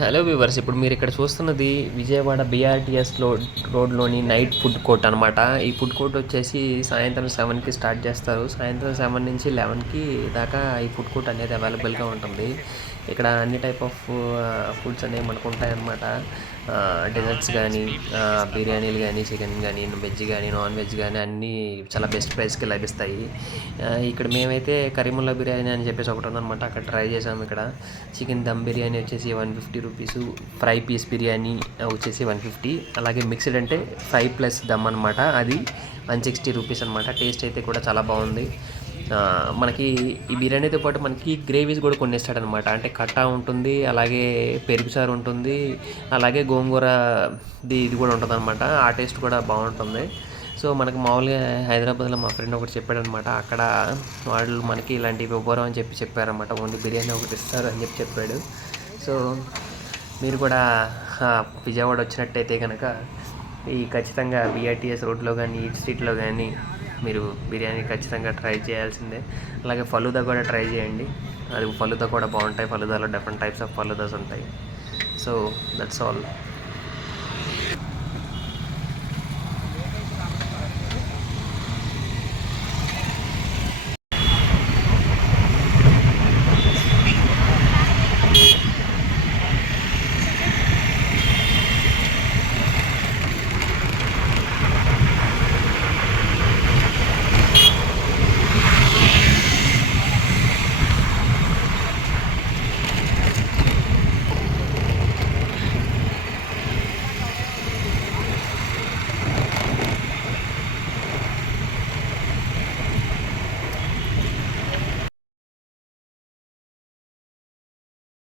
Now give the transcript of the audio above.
Hello viewers, ఇప్పుడు మీరు ఇక్కడ చూస్తున్నది విజయవాడ బీఆర్టీఎస్ రోడ్లోని నైట్ ఫుడ్ కోర్ట్ అనమాట. ఈ ఫుడ్ కోర్ట్ వచ్చేసి సాయంత్రం 7కి స్టార్ట్ చేస్తారు. సాయంత్రం 7 నుంచి 11కి దాకా ఈ ఫుడ్ కోర్ట్ అనేది అవైలబుల్గా ఉంటుంది. ఇక్కడ అన్ని టైప్ ఆఫ్ ఫుడ్స్ అనేవి మనకు ఉంటాయన్నమాట. డెజర్ట్స్ కానీ, బిర్యానీలు కానీ, చికెన్ కానీ, వెజ్ కానీ, నాన్ వెజ్ కానీ అన్నీ చాలా బెస్ట్ ప్రైస్కి లభిస్తాయి. ఇక్కడ మేమైతే కరీముల్లా బిర్యానీ అని చెప్పేసి ఒకటి ఉందన్నమాట, అక్కడ ట్రై చేసాము. ఇక్కడ చికెన్ దమ్ బిర్యానీ వచ్చేసి 150 రూపీస్, ఫ్రై పీస్ బిర్యానీ వచ్చేసి 150, అలాగే మిక్స్డ్ అంటే ఫ్రై ప్లస్ దమ్ అనమాట, అది 160 రూపీస్ అనమాట. టేస్ట్ అయితే కూడా చాలా బాగుంది. మనకి ఈ బిర్యానీతో పాటు మనకి గ్రేవీస్ కూడా కొన్ని ఇస్తాడనమాట. అంటే కట్టా ఉంటుంది, అలాగే పెరుగుచారు ఉంటుంది, అలాగే గోంగూర ఇది కూడా ఉంటుంది అనమాట. ఆ టేస్ట్ కూడా బాగుంటుంది. సో మనకు మామూలుగా హైదరాబాద్లో మా ఫ్రెండ్ ఒకటి చెప్పాడనమాట, అక్కడ వాళ్ళు మనకి ఇలాంటివి ఇవ్వరు అని చెప్పారనమాట. ఓన్లీ బిర్యానీ ఒకటి ఇస్తారు అని చెప్పాడు. సో మీరు కూడా విజయవాడ వచ్చినట్టయితే కనుక ఈ ఖచ్చితంగా బీఆర్టీఎస్ రోడ్లో కానీ, ఈట్ స్ట్రీట్లో కానీ మీరు బిర్యానీ ఖచ్చితంగా ట్రై చేయాల్సిందే. అలాగే ఫలూదా కూడా ట్రై చేయండి. అది ఫలూదా కూడా బాగుంటాయి. ఫలూదాలో డిఫరెంట్ టైప్స్ ఆఫ్ ఫలూదాస్ ఉంటాయి. So that's all.